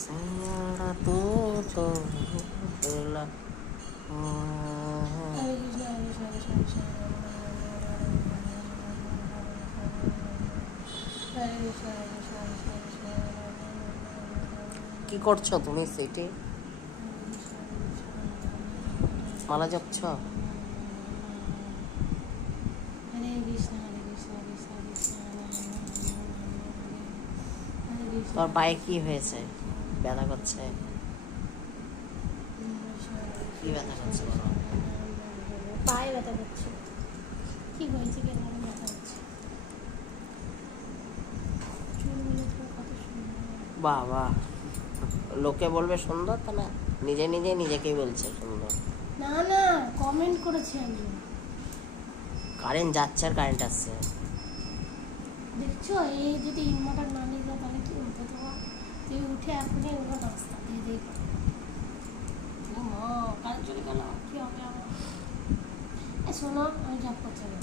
Sierra तू तो बोला কি করছো তুমি সেটে মালা জপছ তোর পায়ে কি হয়েছে ব্যথা করছে কি ব্যথা করছে পায়ে ব্যথা করছে কি হয়েছে কেন ব্যথা হচ্ছে চুলগুলো তো কত সুন্দর বাহ বাহ লোকে বলবে সুন্দর তা না নিজে নিজে নিজেকেই বলছে সুন্দর না না কমেন্ট করেছে একজন কারেন্ট যাচ্ছে আর কারেন্ট আসছে দেখছো এই যদি ইনভার্টার না নিত তাহলে কি হতো তোমার তুই উঠে এখনই ওগুলো নাস্তা দিয়ে দিয়ে কারেন্ট চলে গেল কি হবে আমার শোনো আমি জব করছি না